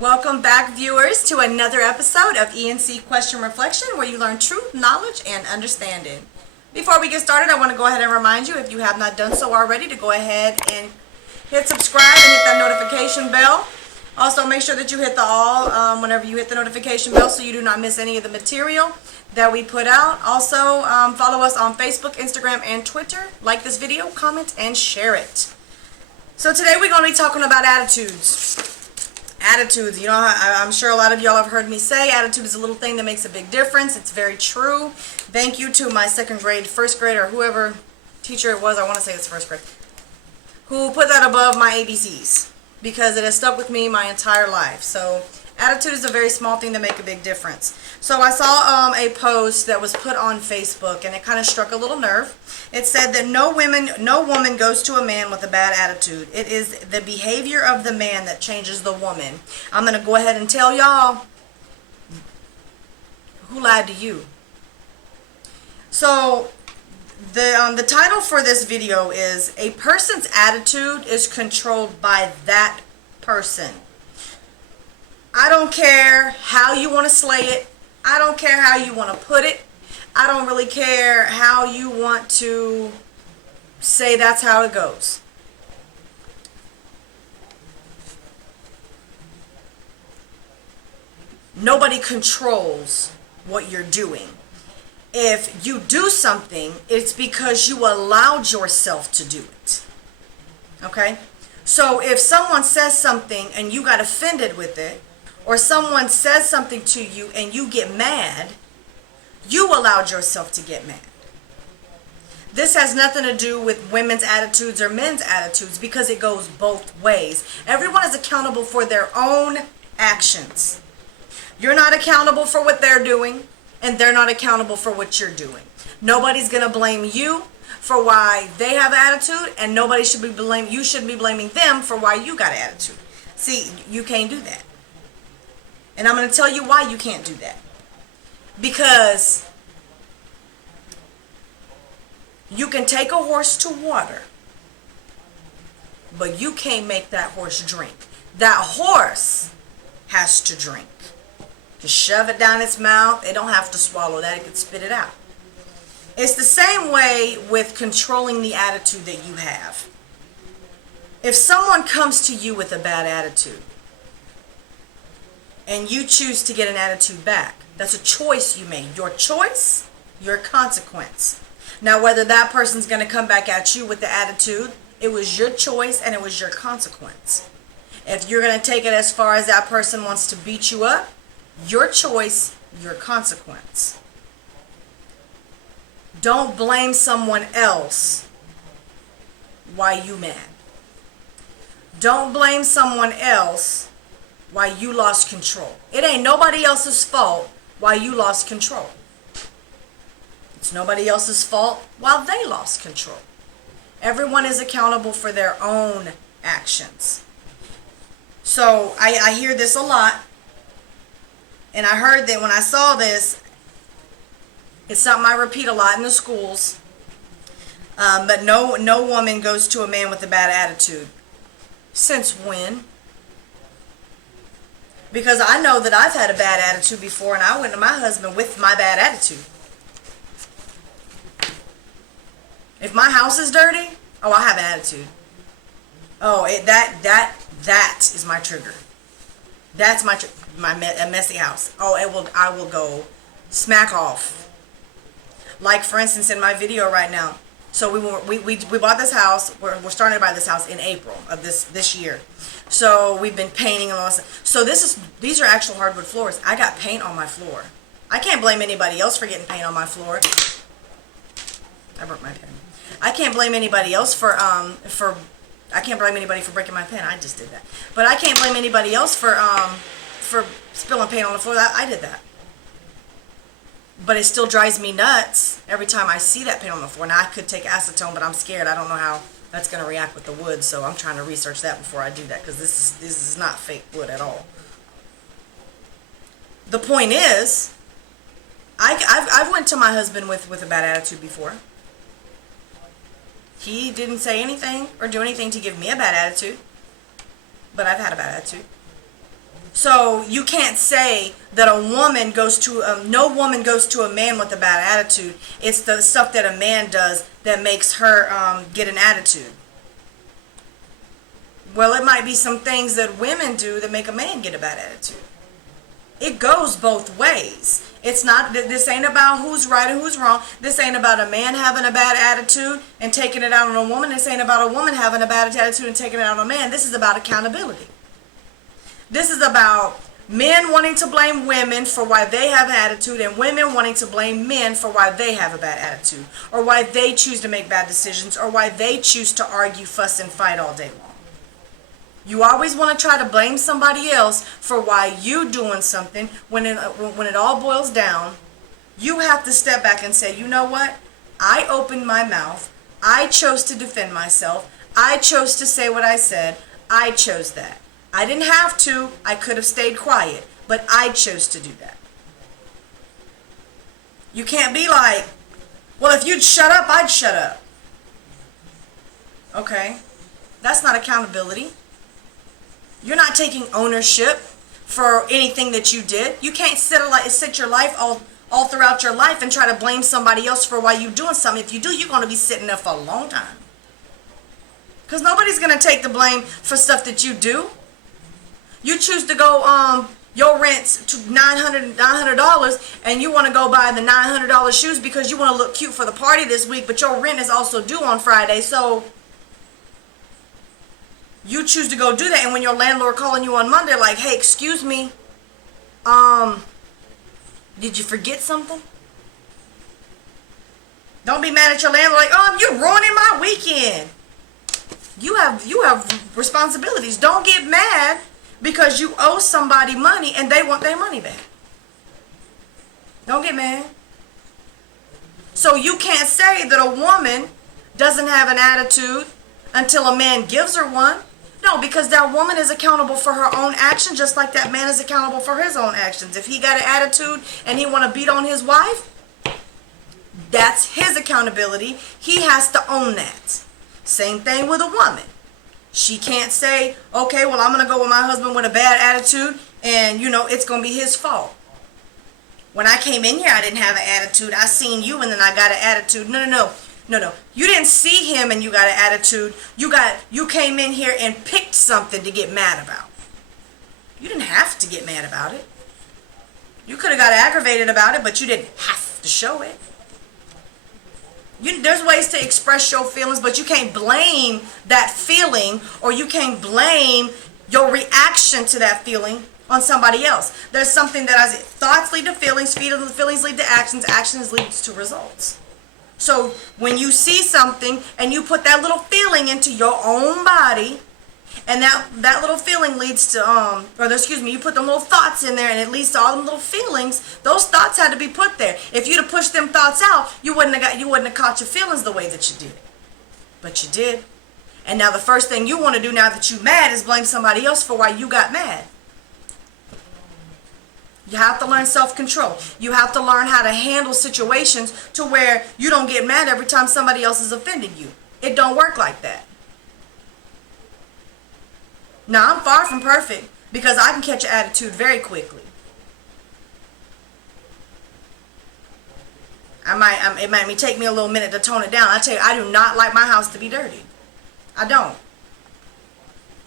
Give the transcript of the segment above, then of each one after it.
Welcome back, viewers, to another episode of E&C Question Reflection, where you learn truth, knowledge, and understanding. Before we get started, I want to go ahead and remind you, if you have not done so already, to go ahead and hit subscribe and hit that notification bell. Also, make sure that you hit the all whenever you hit the notification bell so you do not miss any of the material that we put out. Also, follow us on Facebook, Instagram, and Twitter. Like this video, comment, and share it. So today we're going to be talking about attitudes. Attitudes, you know, I'm sure a lot of y'all have heard me say attitude is a little thing that makes a big difference. It's very true. Thank you to my second grade, first grade, or whoever teacher it was, I want to say it's first grade, who put that above my ABCs, because it has stuck with me my entire life. So attitude is a very small thing that make a big difference. So I saw a post that was put on Facebook, and it kind of struck a little nerve. It said that no woman goes to a man with a bad attitude. It is the behavior of the man that changes the woman. I'm going to go ahead and tell y'all, who lied to you? So the title for this video is "A Person's Attitude is Controlled by That Person." I don't care how you want to slay it. I don't care how you want to put it. I don't really care how you want to say that's how it goes. Nobody controls what you're doing. If you do something, it's because you allowed yourself to do it. Okay? So if someone says something and you got offended with it, or someone says something to you and you get mad, you allowed yourself to get mad. This has nothing to do with women's attitudes or men's attitudes, because it goes both ways. Everyone is accountable for their own actions. You're not accountable for what they're doing, and they're not accountable for what you're doing. Nobody's going to blame you for why they have attitude, and nobody should be you shouldn't be blaming them for why you got attitude. See, you can't do that. And I'm going to tell you why you can't do that. Because you can take a horse to water, but you can't make that horse drink. That horse has to drink. You shove it down its mouth. It don't have to swallow that. It can spit it out. It's the same way with controlling the attitude that you have. If someone comes to you with a bad attitude, and you choose to get an attitude back, that's a choice you made. Your choice, your consequence. Now, whether that person's going to come back at you with the attitude, it was your choice and it was your consequence. If you're going to take it as far as that person wants to beat you up, your choice, your consequence. Don't blame someone else why you mad. Don't blame someone else why you lost control. It ain't nobody else's fault why you lost control. It's nobody else's fault while they lost control. Everyone is accountable for their own actions. So I hear this a lot, and I heard that when I saw this, it's something I repeat a lot in the schools. But no woman goes to a man with a bad attitude. Since when? Because I know that I've had a bad attitude before, and I went to my husband with my bad attitude. If my house is dirty, oh, I have an attitude. Oh, that is my trigger. That's my messy house. Oh, I will go smack off. Like, for instance, in my video right now. So we bought this house. We're starting to buy this house in April of this year. So we've been painting and all this. So these are actual hardwood floors. I got paint on my floor. I can't blame anybody else for getting paint on my floor. I broke my pen. I can't blame anybody else for I can't blame anybody for breaking my pen. I just did that. But I can't blame anybody else for spilling paint on the floor. I did that. But it still drives me nuts every time I see that paint on the floor. Now, I could take acetone, but I'm scared. I don't know how that's going to react with the wood, so I'm trying to research that before I do that, because this is not fake wood at all. The point is, I've went to my husband with a bad attitude before. He didn't say anything or do anything to give me a bad attitude, but I've had a bad attitude. So you can't say that a woman goes to no woman goes to a man with a bad attitude. It's the stuff that a man does that makes her get an attitude. Well, it might be some things that women do that make a man get a bad attitude. It goes both ways. It's not, this ain't about who's right and who's wrong. This ain't about a man having a bad attitude and taking it out on a woman. This ain't about a woman having a bad attitude and taking it out on a man. This is about accountability. This is about men wanting to blame women for why they have an attitude and women wanting to blame men for why they have a bad attitude, or why they choose to make bad decisions, or why they choose to argue, fuss, and fight all day long. You always want to try to blame somebody else for why you doing something. When it all boils down, you have to step back and say, you know what? I opened my mouth. I chose to defend myself. I chose to say what I said. I chose that. I didn't have to. I could have stayed quiet, but I chose to do that. You can't be like, well, if you'd shut up, I'd shut up. Okay, that's not accountability. You're not taking ownership for anything that you did. You can't sit your life all throughout your life and try to blame somebody else for why you're doing something. If you do, you're going to be sitting there for a long time. Because nobody's going to take the blame for stuff that you do. You choose to go, your rent's to $900 and you want to go buy the $900 shoes because you want to look cute for the party this week, but your rent is also due on Friday, so you choose to go do that. And when your landlord calling you on Monday like, hey, excuse me, did you forget something? Don't be mad at your landlord like, you're ruining my weekend. You have responsibilities. Don't get mad because you owe somebody money and they want their money back. Don't get mad. So you can't say that a woman doesn't have an attitude until a man gives her one. No, because that woman is accountable for her own actions just like that man is accountable for his own actions. If he got an attitude and he want to beat on his wife, that's his accountability. He has to own that. Same thing with a woman. She can't say, okay, well, I'm going to go with my husband with a bad attitude and, it's going to be his fault. When I came in here, I didn't have an attitude. I seen you and then I got an attitude. No. You didn't see him and you got an attitude. You came in here and picked something to get mad about. You didn't have to get mad about it. You could have got aggravated about it, but you didn't have to show it. There's ways to express your feelings, but you can't blame that feeling, or you can't blame your reaction to that feeling on somebody else. There's something that thoughts lead to feelings, feelings lead to actions, actions lead to results. So when you see something and you put that little feeling into your own body, and that little feeling leads to, you put the little thoughts in there and it leads to all them little feelings, those thoughts had to be put there. If you'd have pushed them thoughts out, you wouldn't have caught your feelings the way that you did. But you did. And now the first thing you want to do now that you're mad is blame somebody else for why you got mad. You have to learn self-control. You have to learn how to handle situations to where you don't get mad every time somebody else is offending you. It don't work like that. Now, I'm far from perfect because I can catch an attitude very quickly. It might take me a little minute to tone it down. I tell you, I do not like my house to be dirty. I don't.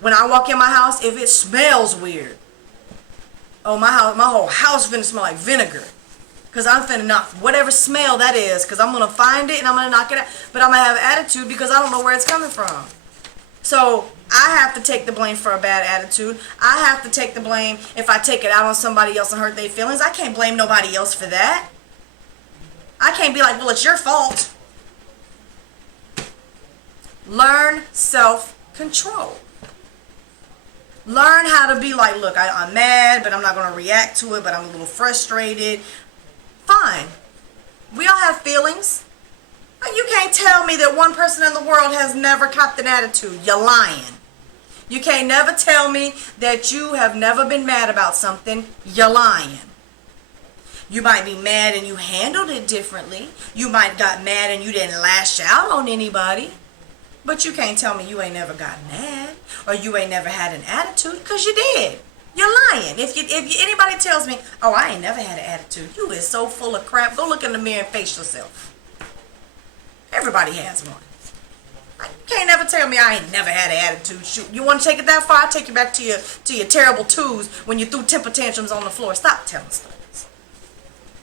When I walk in my house, if it smells weird, my whole house finna smell like vinegar. Because I'm finna knock whatever smell that is, because I'm going to find it and I'm going to knock it out. But I'm going to have an attitude because I don't know where it's coming from. So I have to take the blame for a bad attitude. I have to take the blame if I take it out on somebody else and hurt their feelings. I can't blame nobody else for that. I can't be like, well, it's your fault. Learn self-control. Learn how to be like, look, I'm mad, but I'm not going to react to it, but I'm a little frustrated. Fine. We all have feelings. You can't tell me that one person in the world has never copped an attitude. You're lying. You can't never tell me that you have never been mad about something. You're lying. You might be mad and you handled it differently. You might got mad and you didn't lash out on anybody. But you can't tell me you ain't never got mad or you ain't never had an attitude, because you did. You're lying. Anybody tells me, oh, I ain't never had an attitude, you is so full of crap. Go look in the mirror and face yourself. Everybody has one. You can't never tell me I ain't never had an attitude. Shoot, you want to take it that far? I'll take you back to your terrible twos when you threw temper tantrums on the floor. Stop telling stories.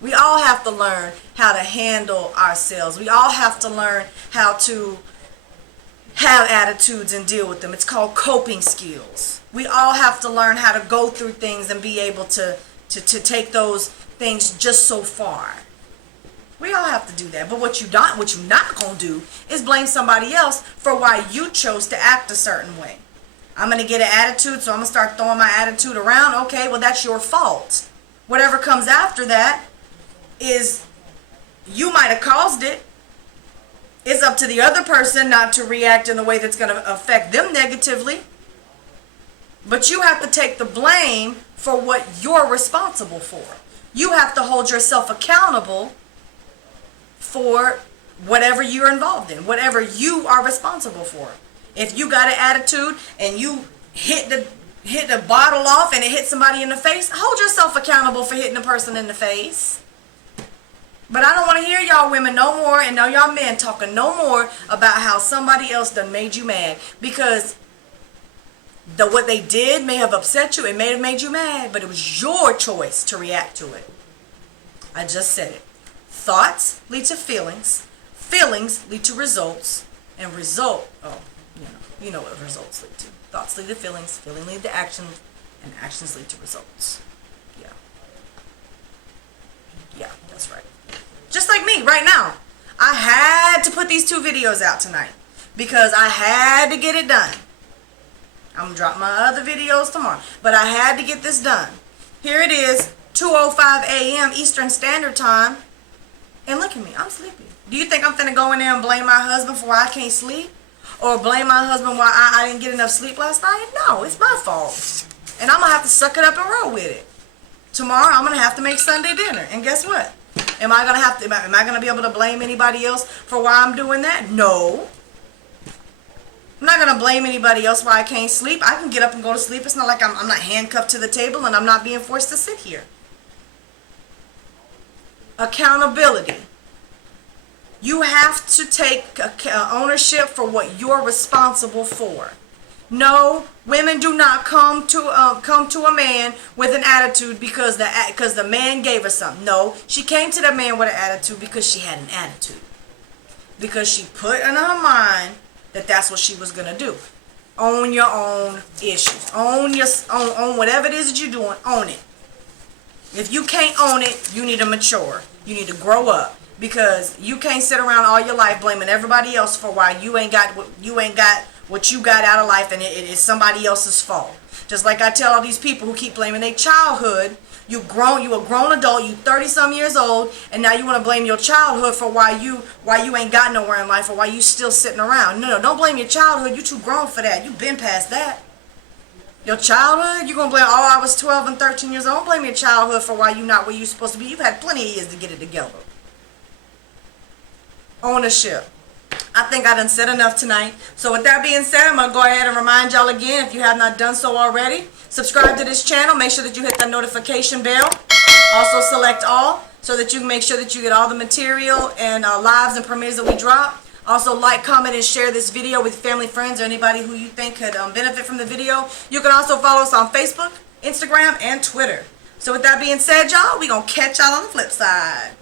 We all have to learn how to handle ourselves. We all have to learn how to have attitudes and deal with them. It's called coping skills. We all have to learn how to go through things and be able to take those things just so far. We all have to do that. But what you're not going to do is blame somebody else for why you chose to act a certain way. I'm going to get an attitude, so I'm going to start throwing my attitude around. Okay, well, that's your fault. Whatever comes after that is you might have caused it. It's up to the other person not to react in a way that's going to affect them negatively. But you have to take the blame for what you're responsible for. You have to hold yourself accountable for whatever you're involved in, whatever you are responsible for. If you got an attitude and you hit the bottle off and it hit somebody in the face, hold yourself accountable for hitting a person in the face. But I don't want to hear y'all women no more, and y'all men talking no more about how somebody else done made you mad, because what they did may have upset you, it may have made you mad, but it was your choice to react to it. I just said it. Thoughts lead to feelings, feelings lead to results, and you know what results lead to. Thoughts lead to feelings, feelings lead to actions, and actions lead to results. Yeah, that's right. Just like me right now. I had to put these 2 videos out tonight because I had to get it done. I'm going to drop my other videos tomorrow, but I had to get this done. Here it is, 2:05 a.m. Eastern Standard Time. And look at me, I'm sleepy. Do you think I'm finna go in there and blame my husband for why I can't sleep? Or blame my husband why I didn't get enough sleep last night? No, it's my fault. And I'm gonna have to suck it up and roll with it. Tomorrow I'm gonna have to make Sunday dinner. And guess what? Am I gonna be able to blame anybody else for why I'm doing that? No. I'm not gonna blame anybody else why I can't sleep. I can get up and go to sleep. It's not like I'm not handcuffed to the table and I'm not being forced to sit here. Accountability. You have to take ownership for what you're responsible for. No, women do not come to a man with an attitude because the man gave her something. No, she came to the man with an attitude because she had an attitude. Because she put in her mind that that's what she was gonna do. Own your own issues. Own whatever it is that you're doing. Own it. If you can't own it, you need to mature. You need to grow up, because you can't sit around all your life blaming everybody else for why you ain't got what you got out of life, and it is somebody else's fault. Just like I tell all these people who keep blaming their childhood. You a grown adult, you 30-some years old, and now you want to blame your childhood for why you ain't got nowhere in life, or why you still sitting around. No, don't blame your childhood. You too grown for that. You been past that. Your childhood, you're going to blame, oh, I was 12 and 13 years old. Don't blame your childhood for why you're not where you're supposed to be. You've had plenty of years to get it together. Ownership. I think I done said enough tonight. So with that being said, I'm going to go ahead and remind y'all again, if you have not done so already, subscribe to this channel. Make sure that you hit that notification bell. Also select all, so that you can make sure that you get all the material and lives and premieres that we drop. Also like, comment, and share this video with family, friends, or anybody who you think could benefit from the video. You can also follow us on Facebook, Instagram, and Twitter. So with that being said, y'all, we're going to catch y'all on the flip side.